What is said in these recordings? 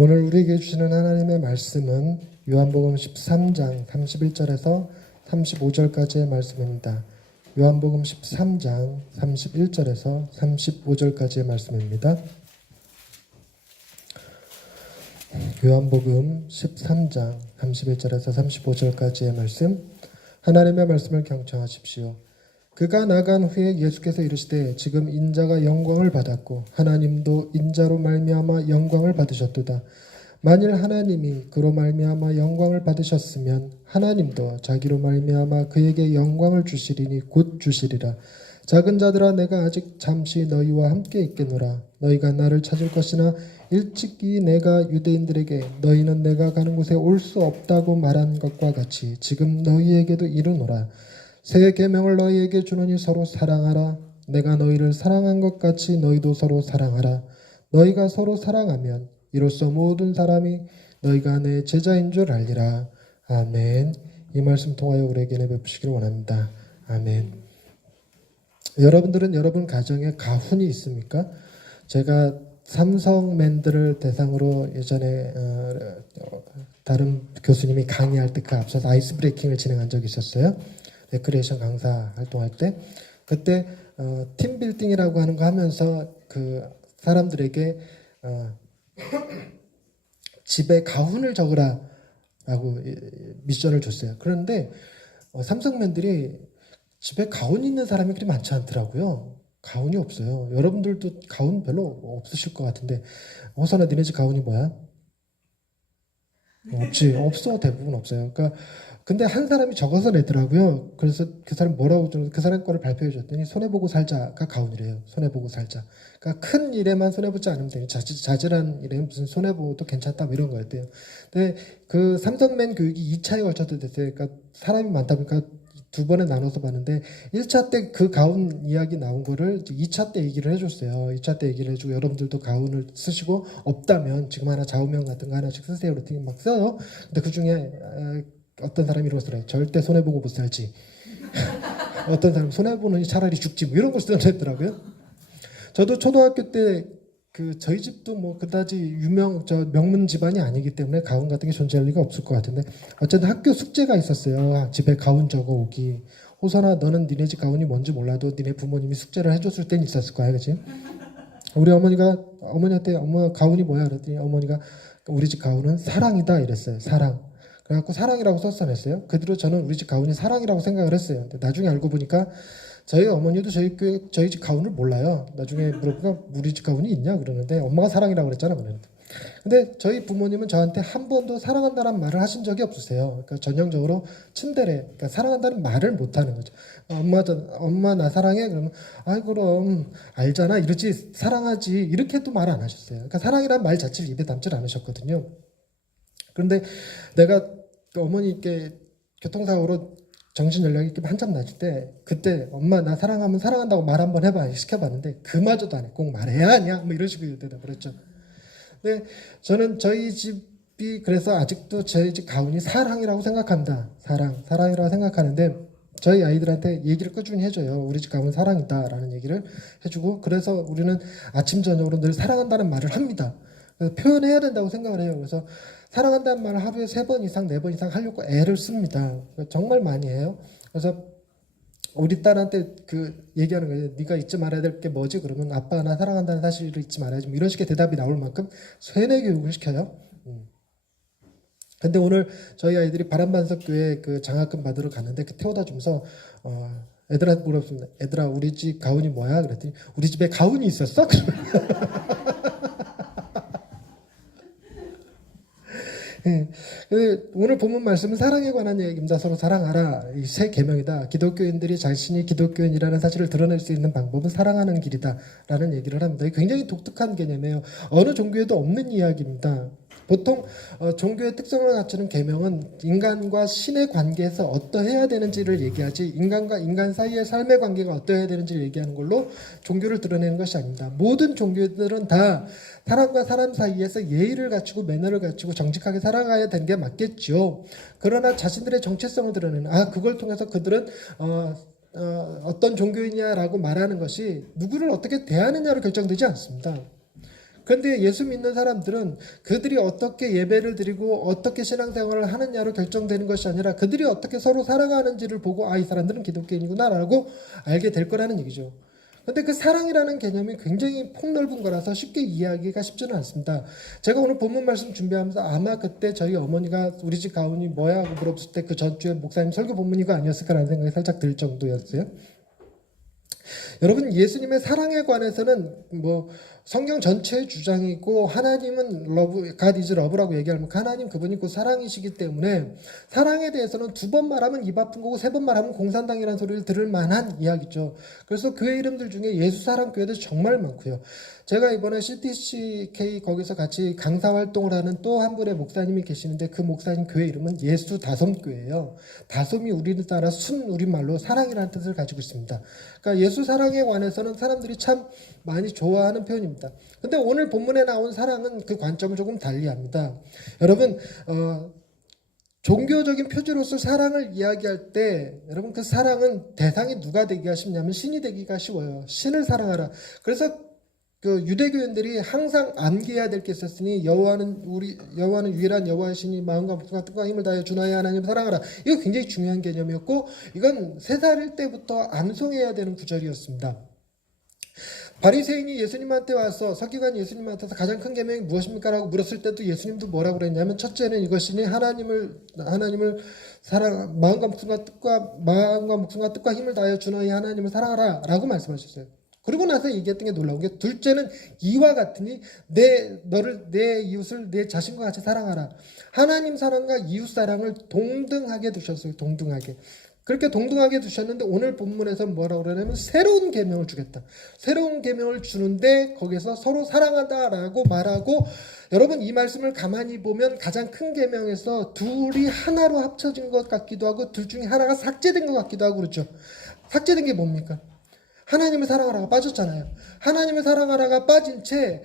오늘 우리에게 주시는 하나님의 말씀은 요한복음 13장 31절에서 35절까지의 말씀입니다. 요한복음 13장 31절에서 35절까지의 말씀입니다. 요한복음 13장 31절에서 35절까지의 말씀, 하나님의 말씀을 경청하십시오. 그가 나간 후에 예수께서 이르시되 지금 인자가 영광을 받았고 하나님도 인자로 말미암아 영광을 받으셨도다. 만일 하나님이 그로 말미암아 영광을 받으셨으면 하나님도 자기로 말미암아 그에게 영광을 주시리니 곧 주시리라. 작은 자들아, 내가 아직 잠시 너희와 함께 있겠노라. 너희가 나를 찾을 것이나 일찍이 내가 유대인들에게 너희는 내가 가는 곳에 올 수 없다고 말한 것과 같이 지금 너희에게도 이르노라. 새 계명을 너희에게 주노니 서로 사랑하라. 내가 너희를 사랑한 것 같이 너희도 서로 사랑하라. 너희가 서로 사랑하면 이로써 모든 사람이 너희가 내 제자인 줄 알리라. 아멘. 이 말씀 통하여 우리에게 내베푸시기를 원합니다. 아멘. 여러분들은 여러분 가정에 가훈이 있습니까? 제가 삼성맨들을 대상으로 예전에 다른 교수님이 강의할 때 그 앞서서 아이스 브레이킹을 진행한 적이 있었어요. 레크리에이션 강사 활동할 때. 그때 팀빌딩이라고 하는 거 하면서 그 사람들에게 집에 가훈을 적으라 라고 미션을 줬어요. 그런데 삼성맨들이 집에 가훈 있는 사람이 그리 많지 않더라고요. 가훈이 없어요. 여러분들도 가훈 별로 없으실 것 같은데, 호선아, 니네 집 가훈이 뭐야? 없지. 없어. 대부분 없어요. 그러니까 근데 한 사람이 적어서 내더라고요. 그래서 그 사람 뭐라고 좀 그 사람 거를 발표해 줬더니 손해보고 살자가 가훈이래요. 손해보고 살자. 그러니까 큰 일에만 손해보지 않으면 돼요. 자잘한 일에 무슨 손해보도 괜찮다 뭐 이런 거였대요. 근데 그 삼성맨 교육이 2차에 걸쳐도 됐어요. 그러니까 사람이 많다 보니까 두 번에 나눠서 봤는데 1차 때 그 가훈 이야기 나온 거를 2차 때 얘기를 해줬어요. 2차 때 얘기를 해주고 여러분들도 가훈을 쓰시고 없다면 지금 하나 좌우명 같은 거 하나씩 쓰세요. 그랬더니 막 써요. 근데 그 중에 어떤 사람이 이러더래요. 절대 손해보고 못 살지. 어떤 사람 손해보는 차라리 죽지 뭐 이런 걸 쓰더라고요. 저도 초등학교 때 저희 집도 뭐 그다지 명문 집안이 아니기 때문에 가훈 같은 게 존재할 리가 없을 것 같은데 어쨌든 학교 숙제가 있었어요. 집에 가훈 적어 오기. 호선아, 너는 니네 집 가훈이 뭔지 몰라도 니네 부모님이 숙제를 해줬을 땐 있었을 거야, 그치? 우리 어머니한테 엄마 가훈이 뭐야? 그랬더니 어머니가 우리 집 가훈은 사랑이다 이랬어요. 사랑. 그래갖고 사랑이라고 써냈어요. 그 뒤로 저는 우리 집 가훈이 사랑이라고 생각을 했어요. 근데 나중에 알고 보니까 저희 어머니도 저희 집 가훈을 몰라요. 나중에 물어보니까 우리 집 가훈이 있냐 그러는데 엄마가 사랑이라고 그랬잖아. 그랬는데. 근데 저희 부모님은 저한테 한 번도 사랑한다는 말을 하신 적이 없으세요. 그러니까 전형적으로 츤데레, 그러니까 사랑한다는 말을 못하는 거죠. 엄마 나 사랑해? 그러면 아이 그럼 알잖아 이러지 사랑하지 이렇게도 말 안 하셨어요. 그러니까 사랑이라는 말 자체를 입에 담질 않으셨거든요. 그런데 내가 어머니께 교통사고로 정신연령이 한참 낮을 때 그때 엄마 나 사랑하면 사랑한다고 말 한번 해봐 시켜봤는데 그마저도 안 해. 꼭 말해야 하냐 뭐 이런 식으로 대답을 했죠. 근데 저는 저희 집이 그래서 아직도 저희 집 가훈이 사랑이라고 생각합니다. 사랑이라고 생각하는데 저희 아이들한테 얘기를 꾸준히 해줘요. 우리 집 가훈은 사랑이다라는 얘기를 해주고 그래서 우리는 아침 저녁으로 늘 사랑한다는 말을 합니다. 그래서 표현해야 된다고 생각을 해요. 그래서 사랑한다는 말을 하루에 3번 이상 4번 이상 하려고 애를 씁니다. 정말 많이 해요. 그래서 우리 딸한테 얘기하는 거예요. 네가 잊지 말아야 될 게 뭐지? 그러면 아빠가 나 사랑한다는 사실을 잊지 말아야지. 뭐 이런 식의 대답이 나올 만큼 세뇌 교육을 시켜요. 근데 오늘 저희 아이들이 바람반석교회 장학금 받으러 갔는데 태워다 주면서 애들한테 물어봤습니다. 애들아 우리 집 가훈이 뭐야? 그랬더니 우리 집에 가훈이 있었어? 네. 오늘 본문 말씀은 사랑에 관한 얘기입니다. 서로 사랑하라. 이 새 계명이다. 기독교인들이 자신이 기독교인이라는 사실을 드러낼 수 있는 방법은 사랑하는 길이다라는 얘기를 합니다. 굉장히 독특한 개념이에요. 어느 종교에도 없는 이야기입니다. 보통 종교의 특성을 갖추는 계명은 인간과 신의 관계에서 어떠해야 되는지를 얘기하지 인간과 인간 사이의 삶의 관계가 어떠해야 되는지를 얘기하는 걸로 종교를 드러내는 것이 아닙니다. 모든 종교들은 다 사람과 사람 사이에서 예의를 갖추고 매너를 갖추고 정직하게 살아가야 되는 게 맞겠죠. 그러나 자신들의 정체성을 드러내는 그걸 통해서 그들은 어떤 종교이냐라고 말하는 것이 누구를 어떻게 대하느냐로 결정되지 않습니다. 그런데 예수 믿는 사람들은 그들이 어떻게 예배를 드리고 어떻게 신앙생활을 하느냐로 결정되는 것이 아니라 그들이 어떻게 서로 살아가는지를 보고 이 사람들은 기독교인이구나라고 알게 될 거라는 얘기죠. 근데 그 사랑이라는 개념이 굉장히 폭넓은 거라서 쉽게 이해하기가 쉽지는 않습니다. 제가 오늘 본문 말씀 준비하면서 아마 그때 저희 어머니가 우리 집 가훈이 뭐야 하고 물어봤을 때 그 전주에 목사님 설교 본문이가 아니었을까라는 생각이 살짝 들 정도였어요. 여러분, 예수님의 사랑에 관해서는 뭐 성경 전체의 주장이고, 하나님은 love, God is love라고 얘기하면 하나님 그분이 곧 사랑이시기 때문에 사랑에 대해서는 두 번 말하면 입 아픈 거고 세 번 말하면 공산당이라는 소리를 들을 만한 이야기죠. 그래서 교회 이름들 중에 예수 사랑 교회도 정말 많고요. 제가 이번에 CTCK 거기서 같이 강사 활동을 하는 또 한 분의 목사님이 계시는데 그 목사님 교회 이름은 예수 다솜교회예요. 다솜이 우리나라 순 우리말로 사랑이라는 뜻을 가지고 있습니다. 그러니까 예수 사랑에 관해서는 사람들이 참 많이 좋아하는 표현입니다. 근데 오늘 본문에 나온 사랑은 그 관점을 조금 달리합니다. 여러분, 종교적인 표지로서 사랑을 이야기할 때 여러분 그 사랑은 대상이 누가 되기가 쉽냐면 신이 되기가 쉬워요. 신을 사랑하라. 그래서 그 유대교인들이 항상 암기해야 될 게 있었으니 여호와는 유일한 여호와의 신이 마음과 목숨과 뜻과 힘을 다하여 주나의 하나님을 사랑하라. 이거 굉장히 중요한 개념이었고 이건 3살일 때부터 암송해야 되는 구절이었습니다. 바리새인이 예수님한테 와서 서기관이 예수님한테서 가장 큰 계명이 무엇입니까? 라고 물었을 때도 예수님도 뭐라고 그랬냐면 첫째는 이것이니 하나님을 사랑 마음과 목숨과 뜻과 힘을 다하여 주 너희 하나님을 사랑하라 라고 말씀하셨어요. 그리고 나서 얘기했던 게 놀라운 게 둘째는 이와 같으니 내 이웃을 내 자신과 같이 사랑하라. 하나님 사랑과 이웃 사랑을 동등하게 두셨어요. 동등하게. 그렇게 동등하게 두셨는데 오늘 본문에서 뭐라고 그러냐면 새로운 계명을 주겠다. 새로운 계명을 주는데 거기서 서로 사랑하다라고 말하고 여러분 이 말씀을 가만히 보면 가장 큰 계명에서 둘이 하나로 합쳐진 것 같기도 하고 둘 중에 하나가 삭제된 것 같기도 하고 그렇죠. 삭제된 게 뭡니까? 하나님을 사랑하라가 빠졌잖아요. 하나님을 사랑하라가 빠진 채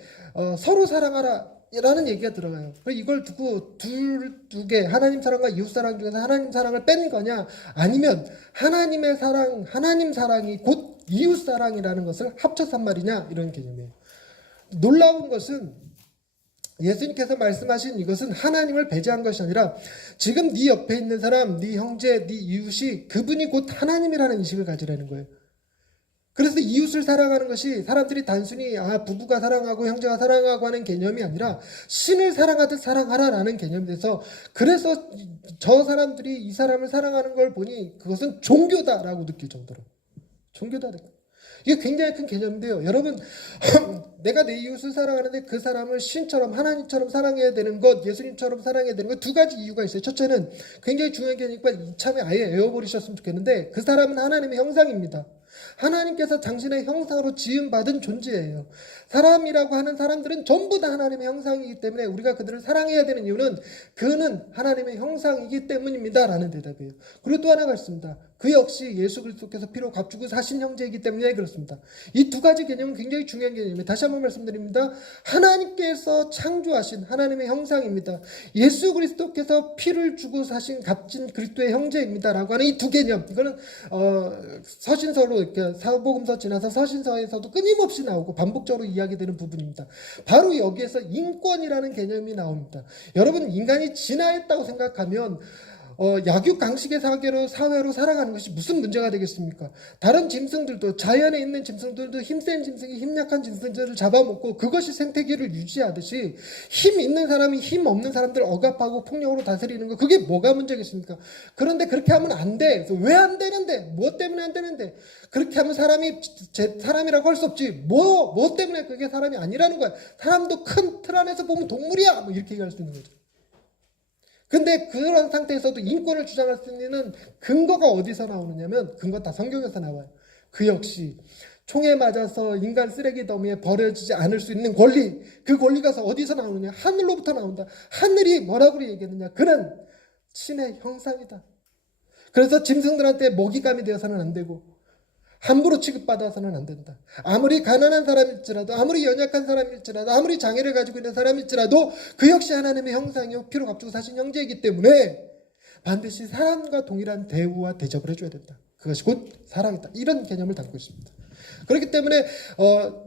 서로 사랑하라 라는 얘기가 들어가요. 이걸 두고 두 개, 하나님 사랑과 이웃 사랑 중에서 하나님 사랑을 뺀 거냐, 아니면 하나님의 사랑, 하나님 사랑이 곧 이웃 사랑이라는 것을 합쳐서 한 말이냐, 이런 개념이에요. 놀라운 것은 예수님께서 말씀하신 이것은 하나님을 배제한 것이 아니라 지금 네 옆에 있는 사람, 네 형제, 네 이웃이 그분이 곧 하나님이라는 인식을 가지라는 거예요. 그래서 이웃을 사랑하는 것이 사람들이 단순히 부부가 사랑하고 형제가 사랑하고 하는 개념이 아니라 신을 사랑하듯 사랑하라라는 개념이 돼서 그래서 저 사람들이 이 사람을 사랑하는 걸 보니 그것은 종교다라고 느낄 정도로 종교다. 이게 굉장히 큰 개념인데요. 여러분 내가 내 이웃을 사랑하는데 그 사람을 신처럼 하나님처럼 사랑해야 되는 것, 예수님처럼 사랑해야 되는 것 두 가지 이유가 있어요. 첫째는 굉장히 중요한 개념이니까 이참에 아예 외워버리셨으면 좋겠는데 그 사람은 하나님의 형상입니다. 하나님께서 당신의 형상으로 지음받은 존재예요. 사람이라고 하는 사람들은 전부 다 하나님의 형상이기 때문에 우리가 그들을 사랑해야 되는 이유는 그는 하나님의 형상이기 때문입니다 라는 대답이에요. 그리고 또 하나가 있습니다. 그 역시 예수 그리스도께서 피로 값주고 사신 형제이기 때문에 그렇습니다. 이 두 가지 개념은 굉장히 중요한 개념이에요. 다시 한번 말씀드립니다. 하나님께서 창조하신 하나님의 형상입니다. 예수 그리스도께서 피를 주고 사신 값진 그리스도의 형제입니다 라고 하는 이 두 개념, 이거는 서신서로 이렇게 사복음서 지나서 서신서에서도 끊임없이 나오고 반복적으로 이야기되는 부분입니다. 바로 여기에서 인권이라는 개념이 나옵니다. 여러분 인간이 진화했다고 생각하면 약육강식의 사회로 살아가는 것이 무슨 문제가 되겠습니까? 다른 짐승들도 자연에 있는 짐승들도 힘센 짐승이 힘약한 짐승들을 잡아먹고 그것이 생태계를 유지하듯이 힘 있는 사람이 힘 없는 사람들 억압하고 폭력으로 다스리는 거 그게 뭐가 문제겠습니까? 그런데 그렇게 하면 안 돼. 왜 안 되는데? 뭐 때문에 안 되는데? 그렇게 하면 사람이라고 할 수 없지. 뭐 때문에 그게 사람이 아니라는 거야. 사람도 큰 틀 안에서 보면 동물이야. 뭐 이렇게 얘기할 수 있는 거죠. 근데 그런 상태에서도 인권을 주장할 수 있는 근거가 어디서 나오느냐면 근거 다 성경에서 나와요. 그 역시 총에 맞아서 인간 쓰레기 더미에 버려지지 않을 수 있는 권리, 그 권리가 어디서 나오느냐? 하늘로부터 나온다. 하늘이 뭐라고 얘기했느냐? 그는 신의 형상이다. 그래서 짐승들한테 먹잇감이 되어서는 안 되고 함부로 취급받아서는 안 된다. 아무리 가난한 사람일지라도, 아무리 연약한 사람일지라도, 아무리 장애를 가지고 있는 사람일지라도 그 역시 하나님의 형상이요 피로 값주고 사신 형제이기 때문에 반드시 사람과 동일한 대우와 대접을 해줘야 된다. 그것이 곧 사랑이다. 이런 개념을 담고 있습니다. 그렇기 때문에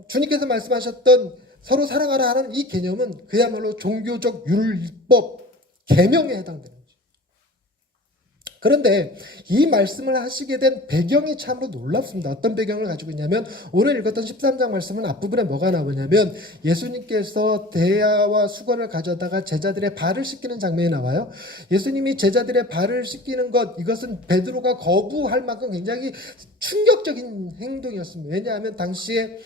주님께서 말씀하셨던 서로 사랑하라 하는 이 개념은 그야말로 종교적 율법, 계명에 해당되는 거죠. 그런데 이 말씀을 하시게 된 배경이 참으로 놀랍습니다. 어떤 배경을 가지고 있냐면 오늘 읽었던 13장 말씀은 앞부분에 뭐가 나오냐면 예수님께서 대야와 수건을 가져다가 제자들의 발을 씻기는 장면이 나와요. 예수님이 제자들의 발을 씻기는 것, 이것은 베드로가 거부할 만큼 굉장히 충격적인 행동이었습니다. 왜냐하면 당시에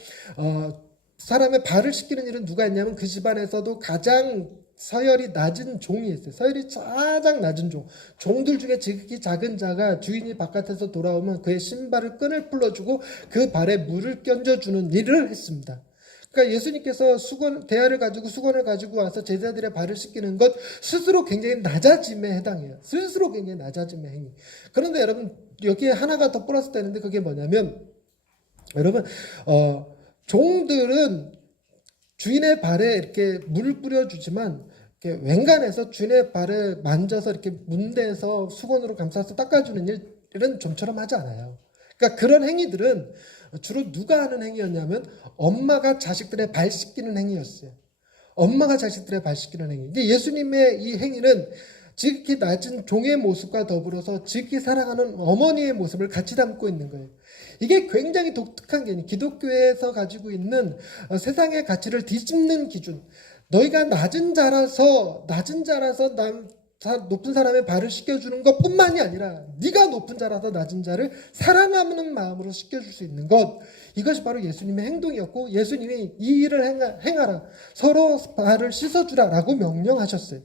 사람의 발을 씻기는 일은 누가 했냐면 그 집안에서도 가장 서열이 낮은 종이 있어요. 서열이 가장 낮은 종. 종들 중에 지극히 작은 자가 주인이 바깥에서 돌아오면 그의 신발을 끈을 풀어주고 그 발에 물을 끼얹어주는 일을 했습니다. 그러니까 예수님께서 대야를 가지고 수건을 가지고 와서 제자들의 발을 씻기는 것 스스로 굉장히 낮아짐에 해당해요. 스스로 굉장히 낮아짐의 행위. 그런데 여러분 여기에 하나가 더 플러스 되는데 그게 뭐냐면 여러분 종들은 주인의 발에 이렇게 물을 뿌려주지만 이렇게 웬간해서 주인의 발을 만져서 이렇게 문대서 수건으로 감싸서 닦아주는 일은 좀처럼 하지 않아요. 그러니까 그런 행위들은 주로 누가 하는 행위였냐면 엄마가 자식들의 발 씻기는 행위였어요. 엄마가 자식들의 발 씻기는 행위. 근데 예수님의 이 행위는 지극히 낮은 종의 모습과 더불어서 지극히 사랑하는 어머니의 모습을 같이 담고 있는 거예요. 이게 굉장히 독특한 개념, 기독교에서 가지고 있는 세상의 가치를 뒤집는 기준. 너희가 낮은 자라서 높은 사람의 발을 씻겨주는 것뿐만이 아니라 네가 높은 자라서 낮은 자를 사랑하는 마음으로 씻겨줄 수 있는 것. 이것이 바로 예수님의 행동이었고 예수님이 이 일을 행하라. 서로 발을 씻어주라 라고 명령하셨어요.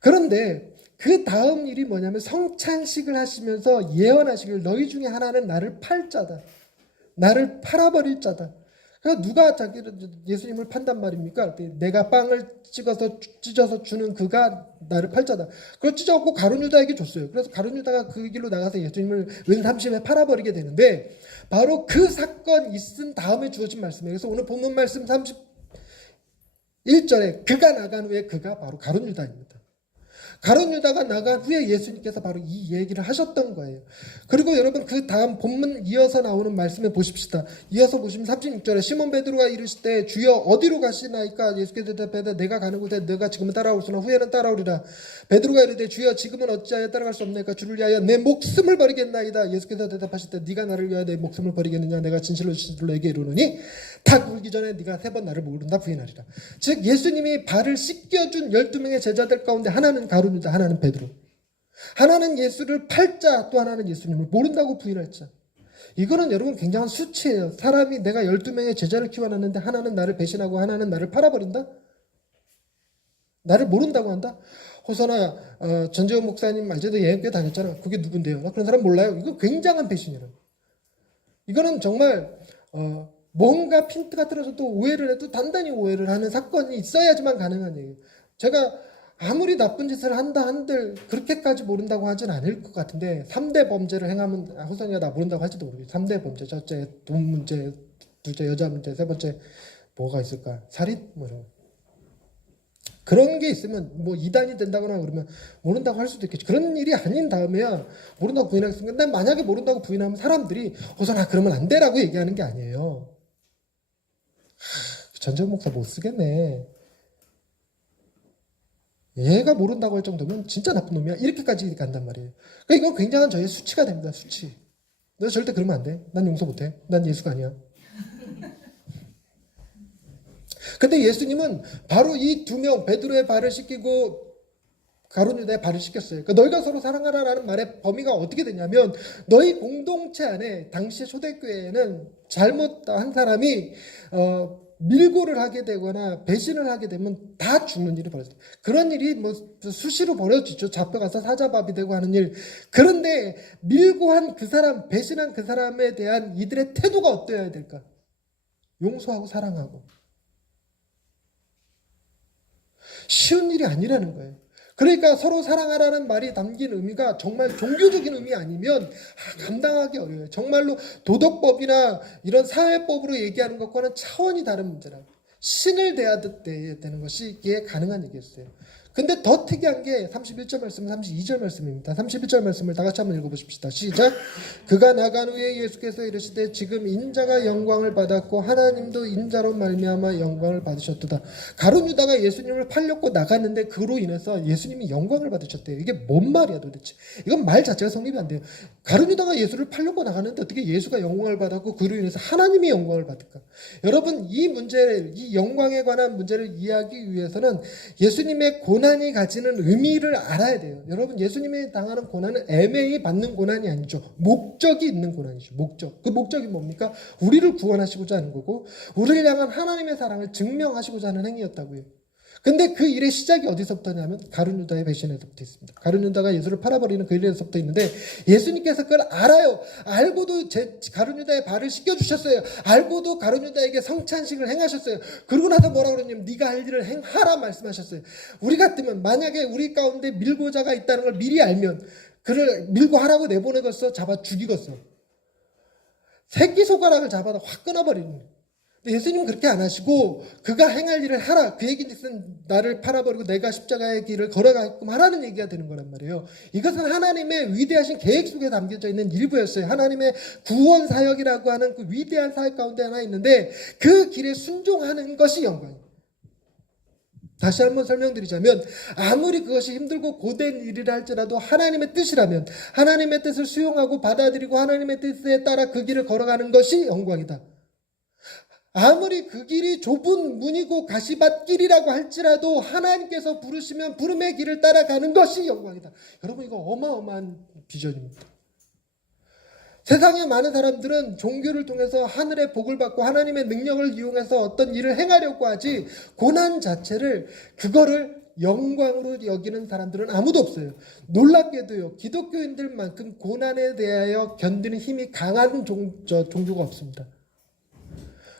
그런데 그 다음 일이 뭐냐면 성찬식을 하시면서 예언하시길 너희 중에 하나는 나를 팔 자다. 나를 팔아버릴 자다. 그러니까 누가 예수님을 판단 말입니까? 내가 빵을 찢어서 주는 그가 나를 팔 자다. 그걸 찢어갖고 가룟 유다에게 줬어요. 그래서 가룟 유다가 그 길로 나가서 예수님을 은삼심에 팔아버리게 되는데 바로 그 사건 있은 다음에 주어진 말씀이에요. 그래서 오늘 본문 말씀 31절에 그가 나간 후에 그가 바로 가룟 유다입니다. 가룟 유다가 나간 후에 예수님께서 바로 이 얘기를 하셨던 거예요. 그리고 여러분 그 다음 본문 이어서 나오는 말씀에 보십시다. 이어서 보시면 36절에 시몬 베드로가 이르실 때 주여 어디로 가시나이까? 예수께서 대답하되 내가 가는 곳에 너가 지금은 따라오소나 후에는 따라오리라. 베드로가 이르되 주여 지금은 어찌하여 따라갈 수 없나이까? 주를 위하여 내 목숨을 버리겠나이다. 예수께서 대답하실 때 네가 나를 위하여 내 목숨을 버리겠느냐? 내가 진실로 너에게 이르노니 닭 울기 전에 네가 3번 나를 모른다 부인하리라. 즉 예수님이 발을 씻겨준 12명의 제자들 가운데 하나는 가룟 유다, 하나는 베드로. 하나는 예수를 팔자, 또 하나는 예수님을 모른다고 부인할 자. 이거는 여러분 굉장한 수치예요. 사람이 내가 12명의 제자를 키워놨는데 하나는 나를 배신하고 하나는 나를 팔아버린다? 나를 모른다고 한다? 호선아, 전재훈 목사님 알제도 예언교회 다녔잖아. 그게 누군데요? 나 그런 사람 몰라요. 이거 굉장한 배신이라. 이거는 정말 뭔가 핀트가 떨어져도 오해를 해도 단단히 오해를 하는 사건이 있어야지만 가능한 얘기예요. 제가 아무리 나쁜 짓을 한다 한들 그렇게까지 모른다고 하진 않을 것 같은데 3대 범죄를 행하면 호선이가 나 모른다고 할지도 모르겠어요. 3대 범죄, 첫째 돈 문제, 둘째 여자 문제, 세 번째 뭐가 있을까? 살인? 뭐 이런. 그런 게 있으면 뭐 이단이 된다거나 그러면 모른다고 할 수도 있겠죠. 그런 일이 아닌 다음에야 모른다고 부인하겠습니다. 근데 만약에 모른다고 부인하면 사람들이 호선아 그러면 안 돼라고 얘기하는 게 아니에요. 전재훈 목사 못 쓰겠네. 얘가 모른다고 할 정도면 진짜 나쁜 놈이야. 이렇게까지 간단 말이에요. 그러니까 이건 굉장한 저의 수치가 됩니다. 수치. 너 절대 그러면 안 돼. 난 용서 못 해. 난 예수가 아니야. 근데 예수님은 바로 이 2명 베드로의 발을 씻기고 가룟 유다의 발을 씻겼어요. 그러니까 너희가 서로 사랑하라라는 말의 범위가 어떻게 되냐면 너희 공동체 안에 당시 초대교회에는 잘못한 사람이 밀고를 하게 되거나 배신을 하게 되면 다 죽는 일이 벌어져요. 그런 일이 뭐 수시로 벌어지죠. 잡혀가서 사자밥이 되고 하는 일. 그런데 밀고 한 그 사람, 배신한 그 사람에 대한 이들의 태도가 어떠해야 될까? 용서하고 사랑하고. 쉬운 일이 아니라는 거예요. 그러니까 서로 사랑하라는 말이 담긴 의미가 정말 종교적인 의미 아니면 감당하기 어려워요. 정말로 도덕법이나 이런 사회법으로 얘기하는 것과는 차원이 다른 문제라고. 신을 대하듯 대해야 되는 것이 이게 가능한 얘기였어요. 근데 더 특이한 게 31절 말씀, 32절 말씀입니다. 31절 말씀을 다 같이 한번 읽어보십시다. 시작. 그가 나간 후에 예수께서 이르시되 지금 인자가 영광을 받았고 하나님도 인자로 말미암아 영광을 받으셨도다. 가룟 유다가 예수님을 팔렸고 나갔는데 그로 인해서 예수님이 영광을 받으셨대요. 이게 뭔 말이야 도대체. 이건 말 자체가 성립이 안 돼요. 가룟 유다가 예수를 팔려고 나갔는데 어떻게 예수가 영광을 받았고 그로 인해서 하나님이 영광을 받을까? 여러분 이 문제, 이 영광에 관한 문제를 이해하기 위해서는 예수님의 고난이 가지는 의미를 알아야 돼요. 여러분 예수님이 당하는 고난은 애매히 받는 고난이 아니죠. 목적이 있는 고난이죠. 목적. 그 목적이 뭡니까? 우리를 구원하시고자 하는 거고 우리를 향한 하나님의 사랑을 증명하시고자 하는 행위였다고요. 근데 그 일의 시작이 어디서부터냐면 가룟 유다의 배신에서부터 있습니다. 가룟 유다가 예수를 팔아버리는 그 일에서부터 있는데 예수님께서 그걸 알아요. 알고도 가룟 유다의 발을 씻겨주셨어요. 알고도 가룟 유다에게 성찬식을 행하셨어요. 그러고 나서 뭐라 그러냐면 네가 할 일을 행하라 말씀하셨어요. 우리 같으면 만약에 우리 가운데 밀고자가 있다는 걸 미리 알면 그를 밀고 하라고 내보내겠어? 잡아 죽이겠어? 새끼손가락을 잡아서 확 끊어버리는 거예요. 예수님은 그렇게 안 하시고 그가 행할 일을 하라. 그 얘기는 나를 팔아버리고 내가 십자가의 길을 걸어가게끔 하라는 얘기가 되는 거란 말이에요. 이것은 하나님의 위대하신 계획 속에 담겨져 있는 일부였어요. 하나님의 구원 사역이라고 하는 그 위대한 사역 가운데 하나 있는데 그 길에 순종하는 것이 영광이에요. 다시 한번 설명드리자면 아무리 그것이 힘들고 고된 일이라 할지라도 하나님의 뜻이라면 하나님의 뜻을 수용하고 받아들이고 하나님의 뜻에 따라 그 길을 걸어가는 것이 영광이다. 아무리 그 길이 좁은 문이고 가시밭길이라고 할지라도 하나님께서 부르시면 부름의 길을 따라가는 것이 영광이다. 여러분 이거 어마어마한 비전입니다. 세상에 많은 사람들은 종교를 통해서 하늘의 복을 받고 하나님의 능력을 이용해서 어떤 일을 행하려고 하지 고난 자체를 그거를 영광으로 여기는 사람들은 아무도 없어요. 놀랍게도요. 기독교인들만큼 고난에 대하여 견디는 힘이 강한 종교가 없습니다.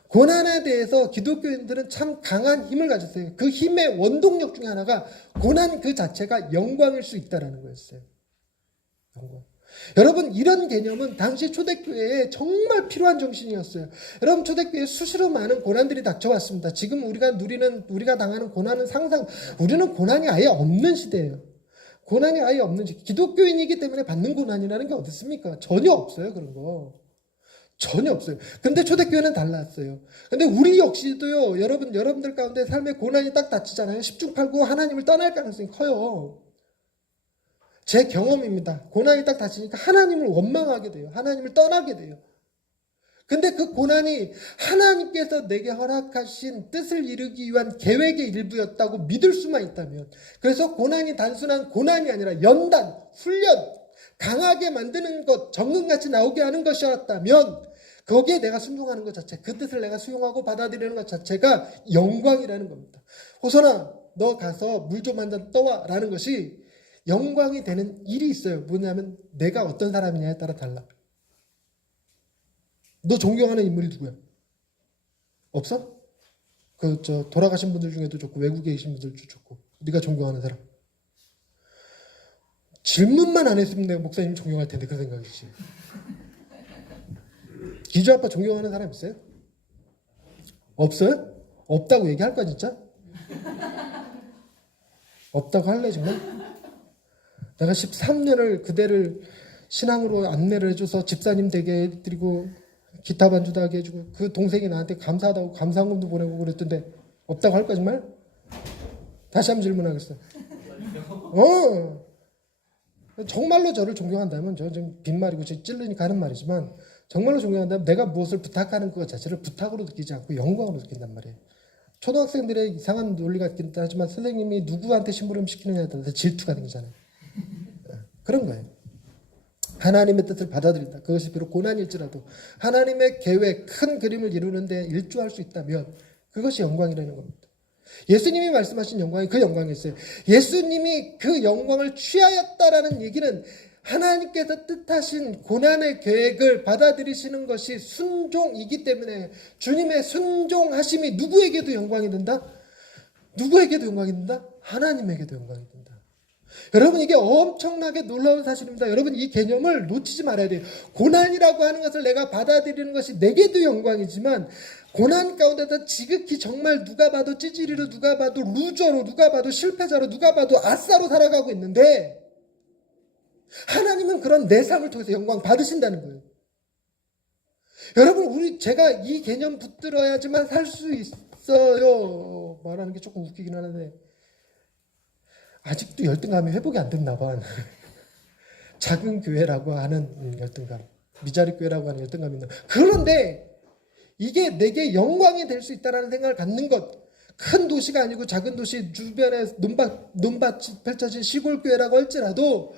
고난에 대해서 기독교인들은 참 강한 힘을 가졌어요. 그 힘의 원동력 중에 하나가 고난 그 자체가 영광일 수 있다는 거였어요. 영광. 여러분 이런 개념은 당시 초대교회에 정말 필요한 정신이었어요. 여러분 초대교회에 수시로 많은 고난들이 닥쳐왔습니다. 지금 우리가 당하는 고난은 우리는 고난이 아예 없는 시대예요. 고난이 아예 없는 시대. 기독교인이기 때문에 받는 고난이라는 게 어디 있습니까? 전혀 없어요 그런 거. 전혀 없어요. 근데 초대교회는 달랐어요. 근데 우리 역시도요, 여러분들 가운데 삶의 고난이 딱 닥치잖아요. 십중팔구 하나님을 떠날 가능성이 커요. 제 경험입니다. 고난이 딱 닥치니까 하나님을 원망하게 돼요. 하나님을 떠나게 돼요. 근데 그 고난이 하나님께서 내게 허락하신 뜻을 이루기 위한 계획의 일부였다고 믿을 수만 있다면, 그래서 고난이 단순한 고난이 아니라 연단, 훈련, 강하게 만드는 것, 정금같이 나오게 하는 것이었다면 거기에 내가 순종하는 것 자체, 그 뜻을 내가 수용하고 받아들이는 것 자체가 영광이라는 겁니다. 호선아, 너 가서 물 좀 한 잔 떠와 라는 것이 영광이 되는 일이 있어요. 뭐냐면 내가 어떤 사람이냐에 따라 달라. 너 존경하는 인물이 누구야? 없어? 돌아가신 분들 중에도 좋고 외국에 계신 분들도 좋고 네가 존경하는 사람. 질문만 안 했으면 내가 목사님 존경할 텐데 그 생각이지. 기주 아빠 존경하는 사람 있어요? 없어요? 없다고 얘기할 거야 진짜? 없다고 할래 정말? 내가 13년을 그대를 신앙으로 안내를 해줘서 집사님 되게 해드리고 기타 반주도 하게 해주고 그 동생이 나한테 감사하다고 감사한금도 보내고 그랬던데 없다고 할 거야 정말? 다시 한번 질문하겠어. 정말로 저를 존경한다면 저 지금 빈말이고 찔르니까 하는 말이지만 정말로 존경한다면 내가 무엇을 부탁하는 것 자체를 부탁으로 느끼지 않고 영광으로 느낀단 말이에요. 초등학생들의 이상한 논리가 있긴 하지만 선생님이 누구한테 심부름 시키느냐에 따라서 질투가 생기잖아요. 그런 거예요. 하나님의 뜻을 받아들인다. 그것이 비록 고난일지라도 하나님의 계획, 큰 그림을 이루는데 일조할 수 있다면 그것이 영광이라는 겁니다. 예수님이 말씀하신 영광이 그 영광이었어요. 예수님이 그 영광을 취하였다라는 얘기는 하나님께서 뜻하신 고난의 계획을 받아들이시는 것이 순종이기 때문에 주님의 순종하심이 누구에게도 영광이 된다? 누구에게도 영광이 된다? 하나님에게도 영광이 된다. 여러분 이게 엄청나게 놀라운 사실입니다. 여러분 이 개념을 놓치지 말아야 돼요. 고난이라고 하는 것을 내가 받아들이는 것이 내게도 영광이지만 고난 가운데서 지극히 정말 누가 봐도 찌질이로 누가 봐도 루저로 누가 봐도 실패자로 누가 봐도 아싸로 살아가고 있는데 하나님은 그런 내 삶을 통해서 영광 받으신다는 거예요. 여러분 제가 이 개념 붙들어야지만 살 수 있어요. 말하는 게 조금 웃기긴 하는데 아직도 열등감이 회복이 안 됐나 봐. 작은 교회라고 하는 열등감, 미자리 교회라고 하는 열등감이 있나. 그런데 이게 내게 영광이 될 수 있다는 생각을 갖는 것, 큰 도시가 아니고 작은 도시 주변에 논밭이 펼쳐진 시골 교회라고 할지라도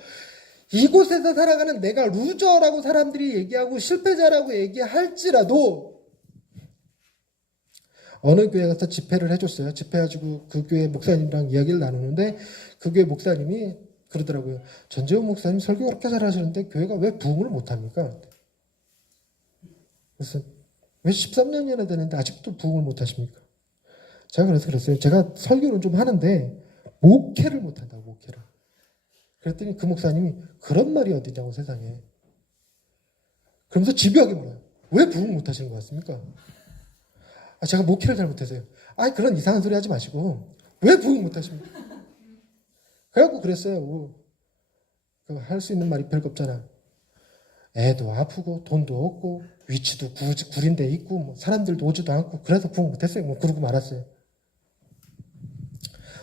이곳에서 살아가는 내가 루저라고 사람들이 얘기하고 실패자라고 얘기할지라도 어느 교회 가서 집회를 해줬어요. 집회해가지고 그 교회 목사님이랑 이야기를 나누는데 그 교회 목사님이 그러더라고요. 전재훈 목사님 설교 그렇게 잘하시는데 교회가 왜 부흥을 못합니까? 그래서 왜 13년이나 되는데 아직도 부흥을 못하십니까? 제가 그래서 그랬어요. 제가 설교는 좀 하는데 목회를 못한다고, 목회를. 그랬더니 그 목사님이 그런 말이 어디냐고 세상에. 그러면서 집요하게 물어요. 왜 부흥 못하시는 것 같습니까? 제가 목회를 잘못해서요. 그런 이상한 소리 하지 마시고 왜 부흥 못하십니까? 그래갖고 그랬어요. 할 수 있는 말이 별거 없잖아. 애도 아프고 돈도 없고 위치도 구린 데 있고 뭐 사람들도 오지도 않고 그래서 부흥 못했어요. 뭐 그러고 말았어요.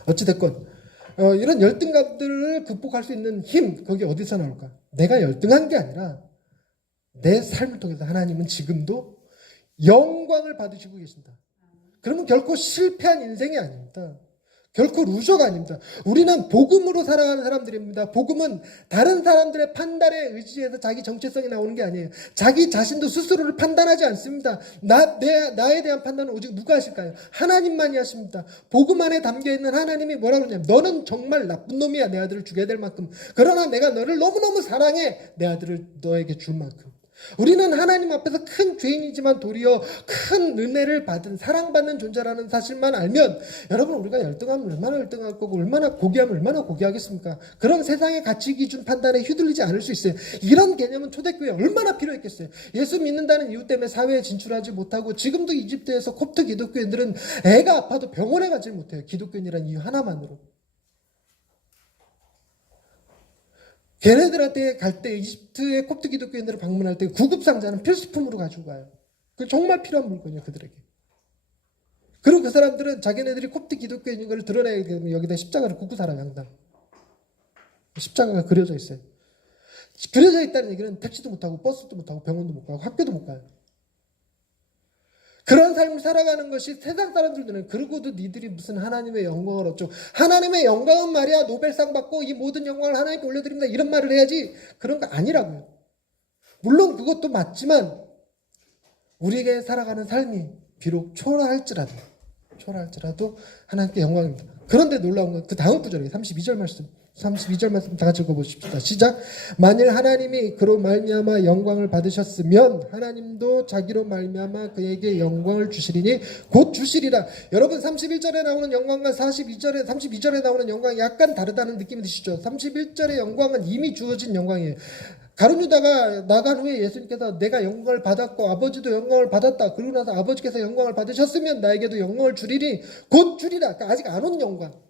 어찌됐건 이런 열등감들을 극복할 수 있는 힘, 그게 어디서 나올까? 내가 열등한 게 아니라 내 삶을 통해서 하나님은 지금도 영광을 받으시고 계신다. 그러면 결코 실패한 인생이 아닙니다. 결코 루저가 아닙니다. 우리는 복음으로 살아가는 사람들입니다. 복음은 다른 사람들의 판단에 의지해서 자기 정체성이 나오는 게 아니에요. 자기 자신도 스스로를 판단하지 않습니다. 나에 대한 판단은 오직 누가 하실까요? 하나님만이 하십니다. 복음 안에 담겨있는 하나님이 뭐라고 그러냐면 너는 정말 나쁜 놈이야, 내 아들을 죽여야 될 만큼. 그러나 내가 너를 너무너무 사랑해, 내 아들을 너에게 줄 만큼. 우리는 하나님 앞에서 큰 죄인이지만 도리어 큰 은혜를 받은 사랑받는 존재라는 사실만 알면 여러분 우리가 열등하면 얼마나 열등할 거고 얼마나 고귀하면 얼마나 고귀하겠습니까? 그런 세상의 가치 기준 판단에 휘둘리지 않을 수 있어요. 이런 개념은 초대교회에 얼마나 필요했겠어요. 예수 믿는다는 이유 때문에 사회에 진출하지 못하고 지금도 이집트에서 콥트 기독교인들은 애가 아파도 병원에 가지 못해요. 기독교인이라는 이유 하나만으로. 걔네들한테 갈 때 이집트의 콥트 기독교인들을 방문할 때 구급상자는 필수품으로 가지고 가요. 그 정말 필요한 물건이에요, 그들에게. 그리고 그 사람들은 자기네들이 콥트 기독교인인 걸 드러내야 되면 여기다 십자가를 굽고 살아요, 항상. 십자가가 그려져 있어요. 그려져 있다는 얘기는 택시도 못 타고 버스도 못 타고 병원도 못 가고 학교도 못 가요. 그런 삶을 살아가는 것이 세상 사람들은 그러고도 니들이 무슨 하나님의 영광을 얻죠. 하나님의 영광은 말이야 노벨상 받고 이 모든 영광을 하나님께 올려드립니다. 이런 말을 해야지. 그런 거 아니라고요. 물론 그것도 맞지만 우리에게 살아가는 삶이 비록 초라할지라도 하나님께 영광입니다. 그런데 놀라운 건 그 다음 구절이에요. 32절 말씀 다 같이 읽어보십시다. 시작. 만일 하나님이 그로 말미암아 영광을 받으셨으면 하나님도 자기로 말미암아 그에게 영광을 주시리니 곧 주시리라. 여러분 31절에 나오는 영광과 32절에 나오는 영광이 약간 다르다는 느낌이 드시죠? 31절의 영광은 이미 주어진 영광이에요. 가룟 유다가 나간 후에 예수님께서 내가 영광을 받았고 아버지도 영광을 받았다. 그러고 나서 아버지께서 영광을 받으셨으면 나에게도 영광을 주리니 곧 주리라. 그러니까 아직 안 온 영광.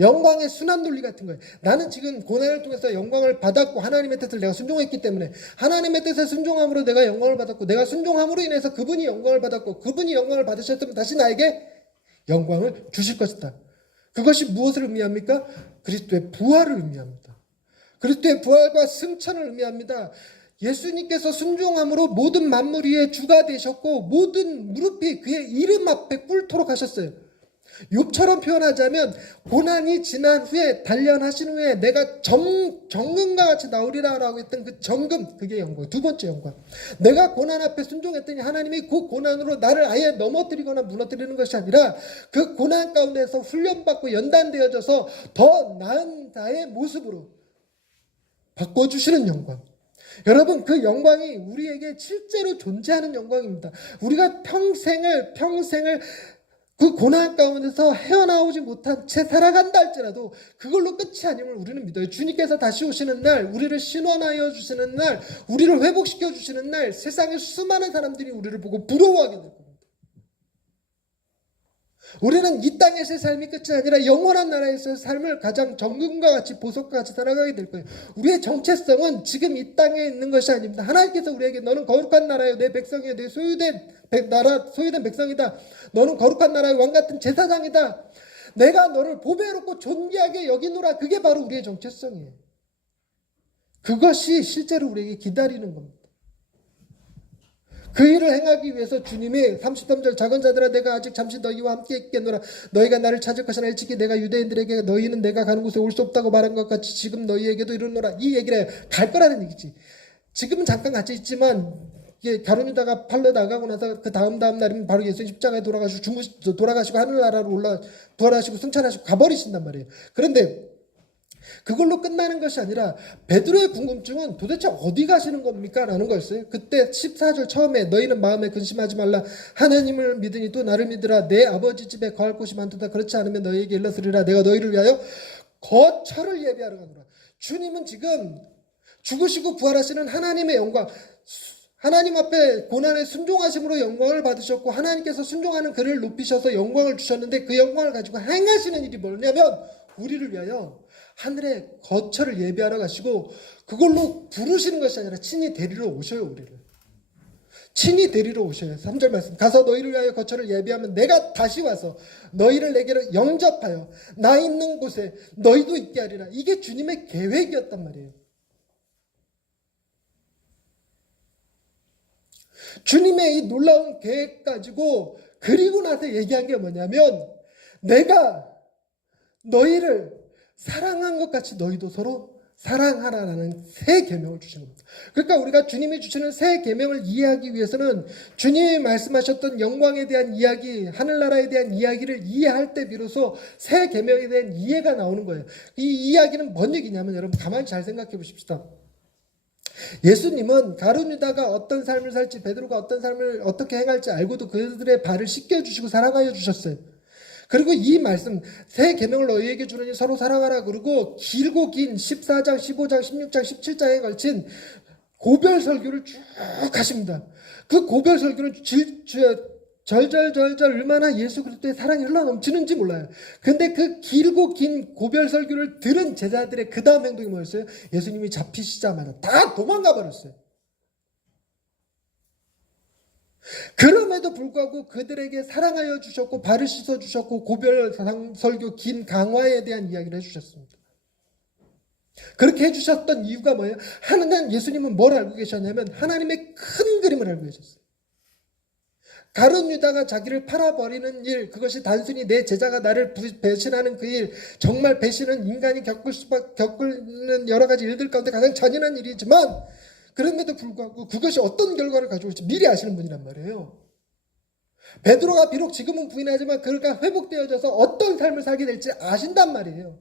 영광의 순환 논리 같은 거예요. 나는 지금 고난을 통해서 영광을 받았고 하나님의 뜻을 내가 순종했기 때문에 하나님의 뜻에 순종함으로 내가 영광을 받았고 내가 순종함으로 인해서 그분이 영광을 받았고 그분이 영광을 받으셨으면 다시 나에게 영광을 주실 것이다. 그것이 무엇을 의미합니까? 그리스도의 부활을 의미합니다. 그리스도의 부활과 승천을 의미합니다. 예수님께서 순종함으로 모든 만물 위에 주가 되셨고 모든 무릎이 그의 이름 앞에 꿇도록 하셨어요. 욥처럼 표현하자면 고난이 지난 후에 단련하신 후에 내가 정금과 같이 나오리라 라고 했던 그 정금, 그게 영광. 두 번째 영광. 내가 고난 앞에 순종했더니 하나님이 그 고난으로 나를 아예 넘어뜨리거나 무너뜨리는 것이 아니라 그 고난 가운데서 훈련받고 연단되어져서 더 나은 나의 모습으로 바꿔주시는 영광. 여러분 그 영광이 우리에게 실제로 존재하는 영광입니다. 우리가 평생을 그 고난 가운데서 헤어나오지 못한 채 살아간다 할지라도 그걸로 끝이 아님을 우리는 믿어요. 주님께서 다시 오시는 날, 우리를 신원하여 주시는 날, 우리를 회복시켜 주시는 날, 세상의 수많은 사람들이 우리를 보고 부러워하게 될 겁니다. 우리는 이 땅에서의 삶이 끝이 아니라 영원한 나라에서의 삶을 가장 정금과 같이 보석과 같이 살아가게 될 거예요. 우리의 정체성은 지금 이 땅에 있는 것이 아닙니다. 하나님께서 우리에게 너는 거룩한 나라요, 내 백성이요, 내 소유된 백성이다. 너는 거룩한 나라의 왕 같은 제사장이다. 내가 너를 보배롭고 존귀하게 여기노라. 그게 바로 우리의 정체성이에요. 그것이 실제로 우리에게 기다리는 겁니다. 그 일을 행하기 위해서 주님이 33절 작은 자들아 내가 아직 잠시 너희와 함께 있겠노라. 너희가 나를 찾을 것이나 일찍이 내가 유대인들에게 너희는 내가 가는 곳에 올 수 없다고 말한 것 같이 지금 너희에게도 이르노라. 이 얘기를 해요. 갈 거라는 얘기지. 지금은 잠깐 같이 있지만 가룟유다가 팔려 나가고 나서 그 다음 날이면 바로 예수님 십자가에 돌아가시고 하늘나라로 부활하시고 승천하시고 가버리신단 말이에요. 그런데 그걸로 끝나는 것이 아니라 베드로의 궁금증은 도대체 어디 가시는 겁니까? 라는 거였어요. 그때 14절 처음에 너희는 마음에 근심하지 말라. 하나님을 믿으니 또 나를 믿으라. 내 아버지 집에 거할 곳이 많도다. 그렇지 않으면 너희에게 일러스리라. 내가 너희를 위하여 거처를 예비하러 가노라. 주님은 지금 죽으시고 부활하시는 하나님의 영광, 하나님 앞에 고난에 순종하심으로 영광을 받으셨고 하나님께서 순종하는 그를 높이셔서 영광을 주셨는데 그 영광을 가지고 행하시는 일이 뭐냐면 우리를 위하여 하늘에 거처를 예비하러 가시고 그걸로 부르시는 것이 아니라 친히 데리러 오셔요. 우리를 친히 데리러 오셔요. 3절 말씀 가서 너희를 위하여 거처를 예비하면 내가 다시 와서 너희를 내게로 영접하여 나 있는 곳에 너희도 있게 하리라. 이게 주님의 계획이었단 말이에요. 주님의 이 놀라운 계획 가지고 그리고 나서 얘기한 게 뭐냐면 내가 너희를 사랑한 것 같이 너희도 서로 사랑하라라는 새 계명을 주신 겁니다. 그러니까 우리가 주님이 주시는 새 계명을 이해하기 위해서는 주님이 말씀하셨던 영광에 대한 이야기, 하늘나라에 대한 이야기를 이해할 때 비로소 새 계명에 대한 이해가 나오는 거예요. 이 이야기는 뭔 얘기냐면 여러분 가만히 잘 생각해 보십시다. 예수님은 가룟유다가 어떤 삶을 살지 베드로가 어떤 삶을 어떻게 행할지 알고도 그들의 발을 씻겨주시고 사랑하여 주셨어요. 그리고 이 말씀 새 계명을 너희에게 주느니 서로 사랑하라. 그리고 길고 긴 14장 15장 16장 17장에 걸친 고별 설교를 쭉 하십니다. 그 고별 설교는 절절절절 얼마나 예수 그리스도의 사랑이 흘러넘치는지 몰라요. 근데 그 길고 긴 고별 설교를 들은 제자들의 그 다음 행동이 뭐였어요? 예수님이 잡히시자마자 다 도망가 버렸어요. 그럼에도 불구하고 그들에게 사랑하여 주셨고 발을 씻어 주셨고 고별 설교 긴 강화에 대한 이야기를 해주셨습니다. 그렇게 해주셨던 이유가 뭐예요? 하나님 예수님은 뭘 알고 계셨냐면 하나님의 큰 그림을 알고 계셨어요. 가룟유다가 자기를 팔아버리는 일, 그것이 단순히 내 제자가 나를 배신하는 그 일, 정말 배신은 인간이 겪는 여러 가지 일들 가운데 가장 잔인한 일이지만 그럼에도 불구하고 그것이 어떤 결과를 가져올지 미리 아시는 분이란 말이에요. 베드로가 비록 지금은 부인하지만 그가 회복되어져서 어떤 삶을 살게 될지 아신단 말이에요.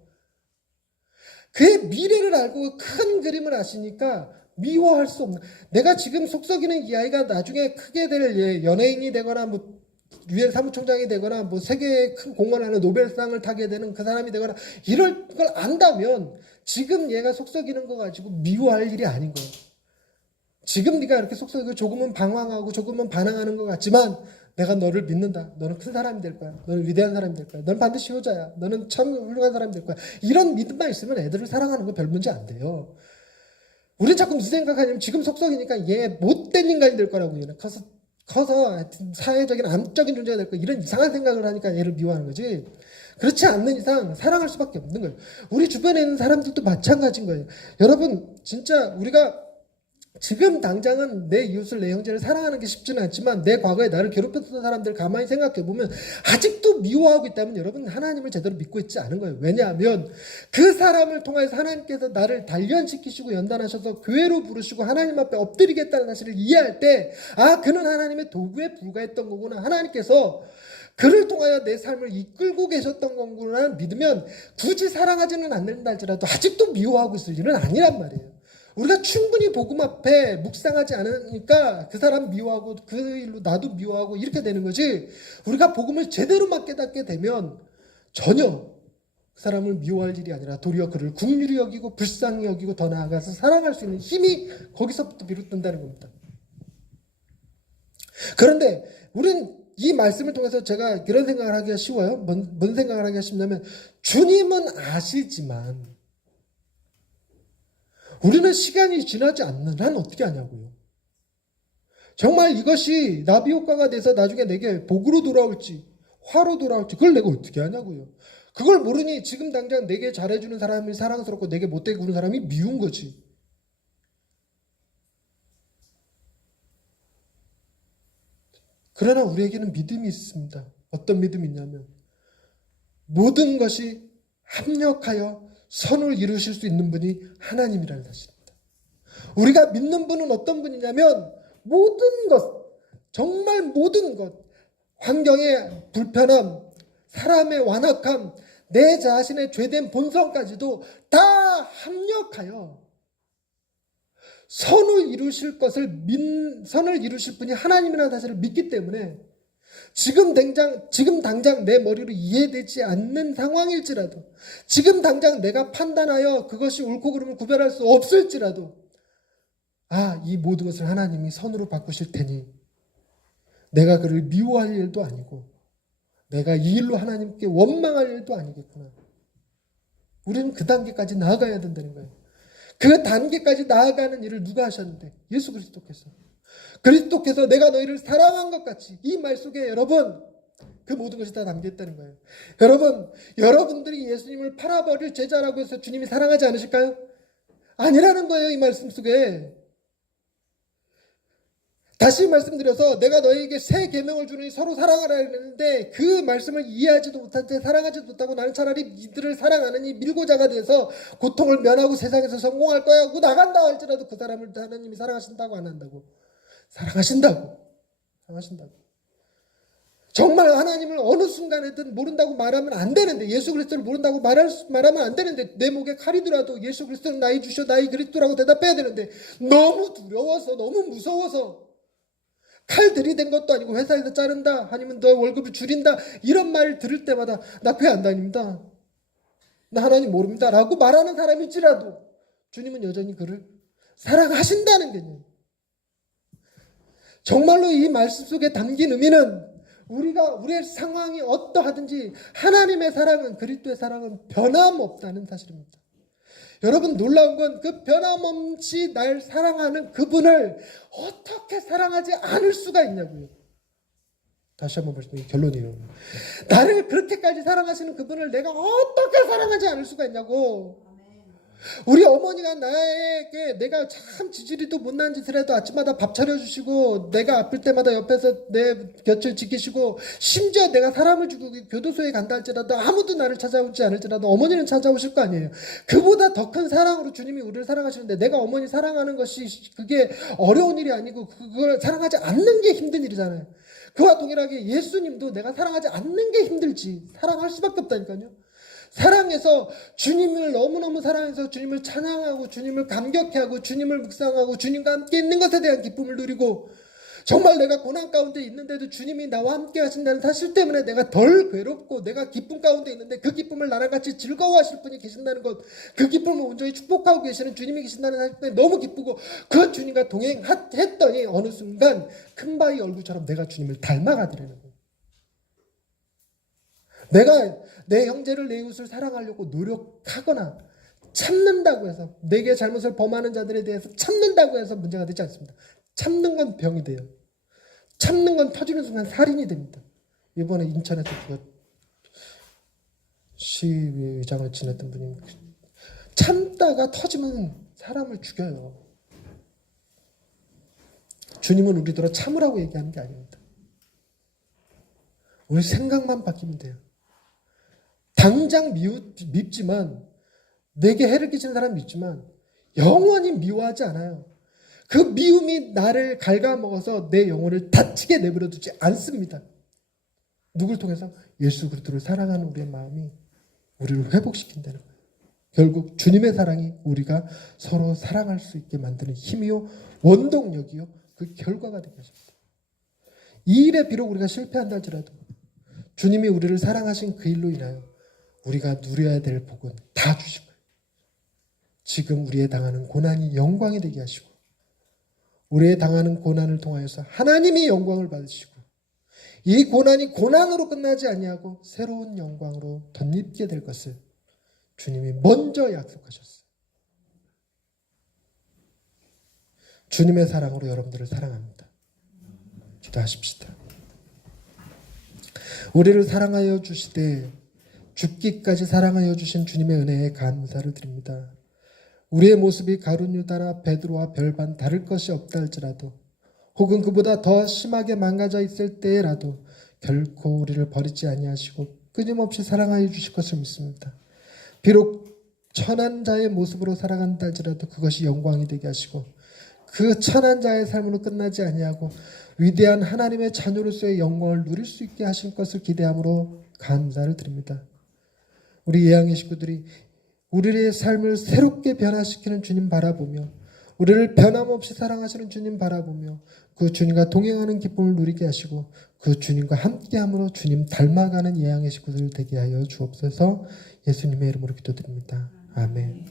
그의 미래를 알고 큰 그림을 아시니까 미워할 수 없는. 내가 지금 속썩이는 이 아이가 나중에 크게 될 연예인이 되거나 뭐 유엔 사무총장이 되거나 뭐 세계의 큰 공헌하는 노벨상을 타게 되는 그 사람이 되거나 이럴 걸 안다면 지금 얘가 속썩이는 거 가지고 미워할 일이 아닌 거예요. 지금 네가 이렇게 속썩이고 조금은 방황하고 조금은 반항하는 것 같지만 내가 너를 믿는다. 너는 큰 사람이 될 거야. 너는 위대한 사람이 될 거야. 너는 반드시 효자야. 너는 참 훌륭한 사람이 될 거야. 이런 믿음만 있으면 애들을 사랑하는 거 별 문제 안 돼요. 우린 자꾸 무슨 생각하냐면 지금 속썩이니까 얘 못된 인간이 될 거라고 얘는 커서 사회적인 암적인 존재가 될 거야. 이런 이상한 생각을 하니까 얘를 미워하는 거지. 그렇지 않는 이상 사랑할 수밖에 없는 거예요. 우리 주변에 있는 사람들도 마찬가지인 거예요. 여러분 진짜 우리가 지금 당장은 내 이웃을 내 형제를 사랑하는 게 쉽지는 않지만 내 과거에 나를 괴롭혔던 사람들 가만히 생각해 보면 아직도 미워하고 있다면 여러분 하나님을 제대로 믿고 있지 않은 거예요. 왜냐하면 그 사람을 통해서 하나님께서 나를 단련시키시고 연단하셔서 교회로 부르시고 하나님 앞에 엎드리겠다는 사실을 이해할 때 아 그는 하나님의 도구에 불과했던 거구나. 하나님께서 그를 통하여 내 삶을 이끌고 계셨던 거구나 믿으면 굳이 사랑하지는 않는다 할지라도 아직도 미워하고 있을 일은 아니란 말이에요. 우리가 충분히 복음 앞에 묵상하지 않으니까 그 사람 미워하고 그 일로 나도 미워하고 이렇게 되는 거지, 우리가 복음을 제대로 깨닫게 되면 전혀 그 사람을 미워할 일이 아니라 도리어 그를 긍휼히 여기고 불쌍히 여기고 더 나아가서 사랑할 수 있는 힘이 거기서부터 비롯된다는 겁니다. 그런데 우리는 이 말씀을 통해서 제가 이런 생각을 하기가 쉬워요. 뭔 생각을 하기가 쉽냐면, 주님은 아시지만 우리는 시간이 지나지 않는 한 어떻게 하냐고요. 정말 이것이 나비 효과가 돼서 나중에 내게 복으로 돌아올지 화로 돌아올지 그걸 내가 어떻게 하냐고요. 그걸 모르니 지금 당장 내게 잘해주는 사람이 사랑스럽고 내게 못되게 구는 사람이 미운 거지. 그러나 우리에게는 믿음이 있습니다. 어떤 믿음이 있냐면, 모든 것이 합력하여 선을 이루실 수 있는 분이 하나님이라는 사실입니다. 우리가 믿는 분은 어떤 분이냐면, 모든 것, 정말 모든 것, 환경의 불편함, 사람의 완악함, 내 자신의 죄된 본성까지도 다 합력하여 선을 이루실 분이 하나님이라는 사실을 믿기 때문에 지금 당장 내 머리로 이해되지 않는 상황일지라도, 지금 당장 내가 판단하여 그것이 옳고 그름을 구별할 수 없을지라도, 이 모든 것을 하나님이 선으로 바꾸실 테니 내가 그를 미워할 일도 아니고 내가 이 일로 하나님께 원망할 일도 아니겠구나. 우리는 그 단계까지 나아가야 된다는 거예요. 그 단계까지 나아가는 일을 누가 하셨는데? 예수 그리스도께서. 그리스도께서 내가 너희를 사랑한 것 같이, 이 말 속에 여러분 그 모든 것이 다 담겨 있다는 거예요. 여러분들이 예수님을 팔아버릴 제자라고 해서 주님이 사랑하지 않으실까요? 아니라는 거예요. 이 말씀 속에. 다시 말씀드려서, 내가 너희에게 새 계명을 주니 서로 사랑하라 했는데 그 말씀을 이해하지도 못한 채 사랑하지도 못하고 나는 차라리 이들을 사랑하느니 밀고자가 돼서 고통을 면하고 세상에서 성공할 거야 하고 나간다 할지라도 그 사람을 하나님이 사랑하신다고 안 한다고? 사랑하신다고. 정말 하나님을 어느 순간에든 모른다고 말하면 안 되는데, 예수 그리스도를 모른다고 말하면 안 되는데, 내 목에 칼이 들어도 예수 그리스도는 나의 주시오 나의 그리스도라고 대답해야 되는데, 너무 두려워서, 너무 무서워서, 칼 들이댄 것도 아니고 회사에서 자른다, 아니면 너 월급을 줄인다, 이런 말 들을 때마다 나 교회 안 다닙니다, 나 하나님 모릅니다 라고 말하는 사람일지라도 주님은 여전히 그를 사랑하신다는 개념. 정말로 이 말씀 속에 담긴 의미는, 우리의 상황이 어떠하든지 하나님의 사랑은, 그리스도의 사랑은 변함없다는 사실입니다. 여러분, 놀라운 건 그 변함없이 날 사랑하는 그분을 어떻게 사랑하지 않을 수가 있냐고요. 다시 한번 말씀드리면 결론이에요. 나를 그렇게까지 사랑하시는 그분을 내가 어떻게 사랑하지 않을 수가 있냐고. 우리 어머니가 나에게 내가 참 지지리도 못난 짓을 해도 아침마다 밥 차려주시고, 내가 아플 때마다 옆에서 내 곁을 지키시고, 심지어 내가 사람을 죽이고 교도소에 간다 할지라도 아무도 나를 찾아오지 않을지라도 어머니는 찾아오실 거 아니에요. 그보다 더 큰 사랑으로 주님이 우리를 사랑하시는데, 내가 어머니 사랑하는 것이 그게 어려운 일이 아니고 그걸 사랑하지 않는 게 힘든 일이잖아요. 그와 동일하게 예수님도 내가 사랑하지 않는 게 힘들지 사랑할 수밖에 없다니까요. 사랑해서, 주님을 너무너무 사랑해서 주님을 찬양하고 주님을 감격해하고 주님을 묵상하고 주님과 함께 있는 것에 대한 기쁨을 누리고, 정말 내가 고난 가운데 있는데도 주님이 나와 함께 하신다는 사실 때문에 내가 덜 괴롭고 내가 기쁨 가운데 있는데 그 기쁨을 나랑 같이 즐거워하실 분이 계신다는 것, 그 기쁨을 온전히 축복하고 계시는 주님이 계신다는 사실 때문에 너무 기쁘고, 그 주님과 동행했더니 어느 순간 큰 바위 얼굴처럼 내가 주님을 닮아가더라는 거예요. 내가 내 형제를, 내 이웃을 사랑하려고 노력하거나 참는다고 해서, 내게 잘못을 범하는 자들에 대해서 참는다고 해서 문제가 되지 않습니다. 참는 건 병이 돼요. 참는 건 터지는 순간 살인이 됩니다. 이번에 인천에서 누가 시의장을 지냈던 분이 참다가 터지면 사람을 죽여요. 주님은 우리들어 참으라고 얘기하는 게 아닙니다. 우리 생각만 바뀌면 돼요. 당장 밉지만, 내게 해를 끼치는 사람 밉지만 영원히 미워하지 않아요. 그 미움이 나를 갉아먹어서 내 영혼을 다치게 내버려두지 않습니다. 누굴 통해서? 예수 그리스도를 사랑하는 우리의 마음이 우리를 회복시킨다는 거예요. 결국 주님의 사랑이 우리가 서로 사랑할 수 있게 만드는 힘이요, 원동력이요, 그 결과가 되게 하셨어요. 이 일에 비록 우리가 실패한다 할지라도 주님이 우리를 사랑하신 그 일로 인하여 우리가 누려야 될 복은 다 주신 거예요. 지금 우리의 당하는 고난이 영광이 되게 하시고, 우리의 당하는 고난을 통하여서 하나님이 영광을 받으시고, 이 고난이 고난으로 끝나지 아니하고 새로운 영광으로 덧입게 될 것을 주님이 먼저 약속하셨어요. 주님의 사랑으로 여러분들을 사랑합니다. 기도하십시다. 우리를 사랑하여 주시되 죽기까지 사랑하여 주신 주님의 은혜에 감사를 드립니다. 우리의 모습이 가룟 유다나 베드로와 별반 다를 것이 없다 할지라도, 혹은 그보다 더 심하게 망가져 있을 때라도 결코 우리를 버리지 아니하시고 끊임없이 사랑하여 주실 것을 믿습니다. 비록 천한 자의 모습으로 살아간다 할지라도 그것이 영광이 되게 하시고, 그 천한 자의 삶으로 끝나지 아니하고 위대한 하나님의 자녀로서의 영광을 누릴 수 있게 하실 것을 기대함으로 감사를 드립니다. 우리 예양의 식구들이 우리의 삶을 새롭게 변화시키는 주님 바라보며, 우리를 변함없이 사랑하시는 주님 바라보며 그 주님과 동행하는 기쁨을 누리게 하시고 그 주님과 함께함으로 주님 닮아가는 예양의 식구들 되게 하여 주옵소서. 예수님의 이름으로 기도드립니다. 아멘.